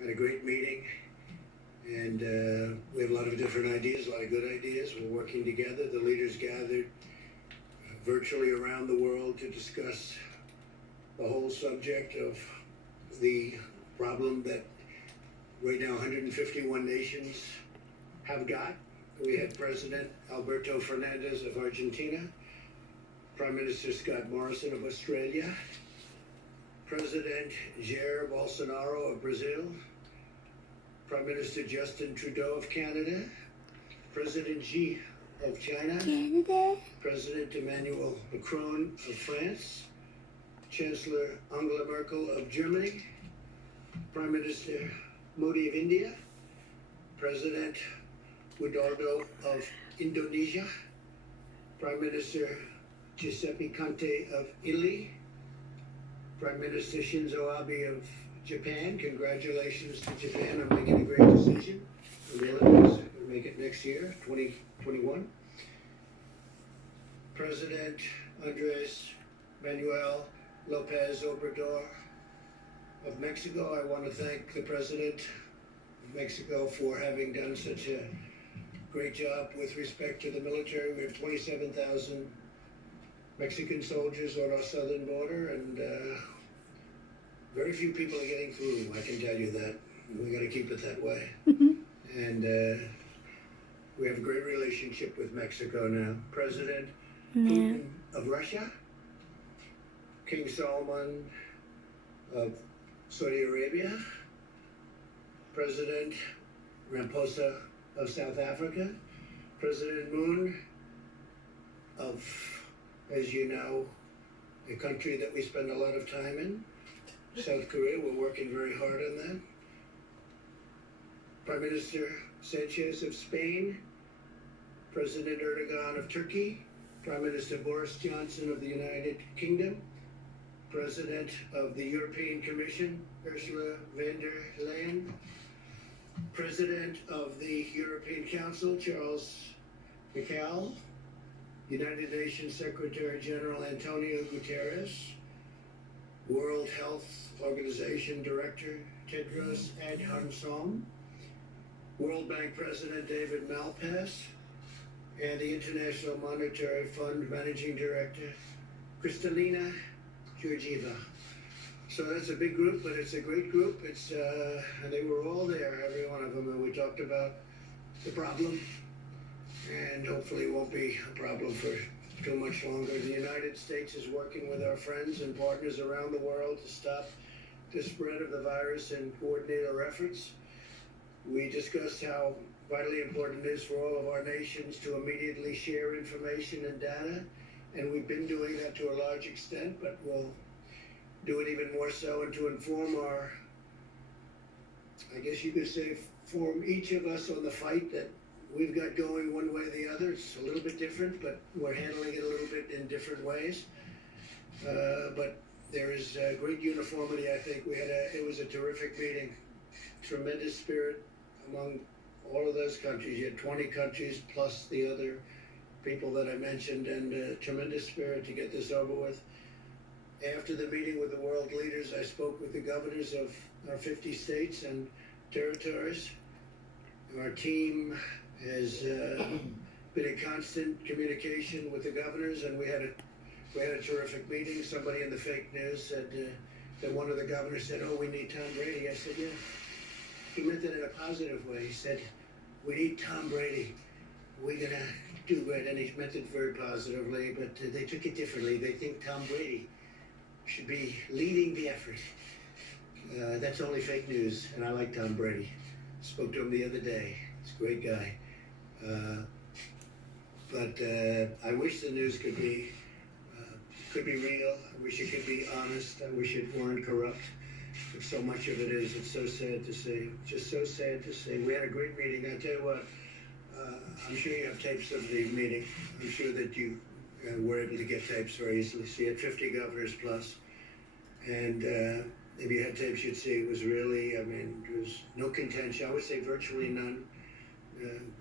Had a great meeting, and we have a lot of different ideas, a lot of good ideas. We're working together. The leaders gathered virtually around the world to discuss the whole subject of the problem that right now 151 nations have got. We had President Alberto Fernandez of Argentina, Prime Minister Scott Morrison of Australia, President Jair Bolsonaro of Brazil, Prime Minister Justin Trudeau of Canada, President Xi of China, President Emmanuel Macron of France, Chancellor Angela Merkel of Germany, Prime Minister Modi of India, President Widodo of Indonesia, Prime Minister Giuseppe Conte of Italy, Prime Minister Shinzo Abe of Japan. Congratulations to Japan on making a great decision on the Olympics. We'll make it next year, 2021. President Andres Manuel Lopez Obrador of Mexico. I want to thank the President of Mexico for having done such a great job with respect to the military. We have 27,000 Mexican soldiers on our southern border, and very few people are getting through. I can tell you that. We got to keep it that way. And we have a great relationship with Mexico now. President Putin of Russia, King Salman of Saudi Arabia, President Ramaphosa of South Africa, President Moon of, as you know, a country that we spend a lot of time in, South Korea. We're working very hard on that. Prime Minister Sanchez of Spain, President Erdogan of Turkey, Prime Minister Boris Johnson of the United Kingdom, President of the European Commission, Ursula von der Leyen, President of the European Council, Charles Michel, United Nations Secretary General Antonio Guterres, World Health Organization Director Tedros Adhanom, World Bank President David Malpass, and the International Monetary Fund Managing Director Kristalina Georgieva. So that's a big group, but it's a great group. It's and they were all there, every one of them, and we talked about the problem, and hopefully it won't be a problem for too much longer. The United States is working with our friends and partners around the world to stop the spread of the virus and coordinate our efforts. We discussed how vitally important it is for all of our nations to immediately share information and data, and we've been doing that to a large extent, but we'll do it even more so, and to inform our, I guess you could say, form each of us on the fight that we've got going one way or the other. It's a little bit different, but we're handling it a little bit in different ways. But there is great uniformity. I think it was a terrific meeting. Tremendous spirit among all of those countries. You had 20 countries plus the other people that I mentioned, and tremendous spirit to get this over with. After the meeting with the world leaders, I spoke with the governors of our 50 states and territories. Our team has been in constant communication with the governors, and we had a terrific meeting. Somebody in the fake news said that one of the governors said, "Oh, we need Tom Brady." I said, "Yeah." He meant it in a positive way. He said, "We need Tom Brady. We're gonna do great," and he meant it very positively. But they took it differently. They think Tom Brady should be leading the effort. That's only fake news, and I like Tom Brady. Spoke to him the other day. He's a great guy. But I wish the news could be real. I wish it could be honest. I wish it weren't corrupt. But so much of it is. It's so sad to see. Just so sad to see. We had a great meeting. I tell you what, I'm sure you have tapes of the meeting. I'm sure that you were able to get tapes very easily. So you had 50 governors plus. And if you had tapes, you'd see it was really, I mean, there was no contention. I would say virtually none.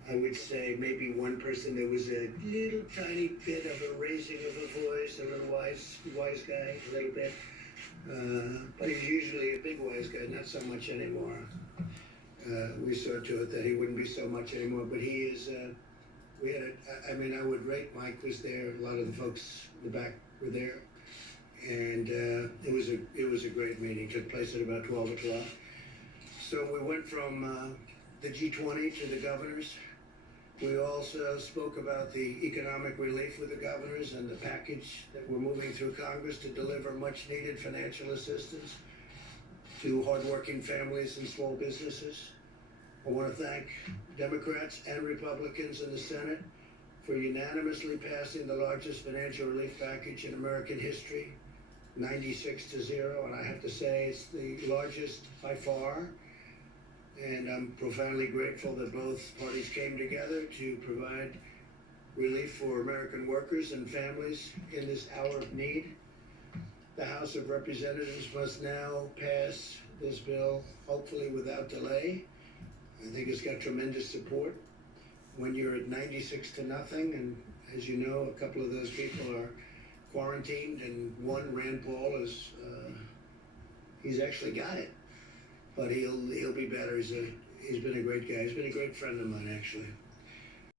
I would say maybe one person, there was a little tiny bit of a raising of a voice, a little wise guy, a little bit. But he's usually a big wise guy, not so much anymore. We saw to it that he wouldn't be so much anymore, but he is, we had, I mean, I would rate Mike was there, a lot of the folks in the back were there. And it was a great meeting, took place at about 12 o'clock. So we went from the G20 to the governors. We also spoke about the economic relief with the governors and the package that we're moving through Congress to deliver much needed financial assistance to hardworking families and small businesses. I want to thank Democrats and Republicans in the Senate for unanimously passing the largest financial relief package in American history, 96-0, and I have to say it's the largest by far. And I'm profoundly grateful that both parties came together to provide relief for American workers and families in this hour of need. The House of Representatives must now pass this bill, hopefully without delay. I think it's got tremendous support. When you're at 96-0, and as you know, a couple of those people are quarantined, and one, Rand Paul, is he's actually got it. But he'll be better. He's been a great guy. He's been a great friend of mine, actually.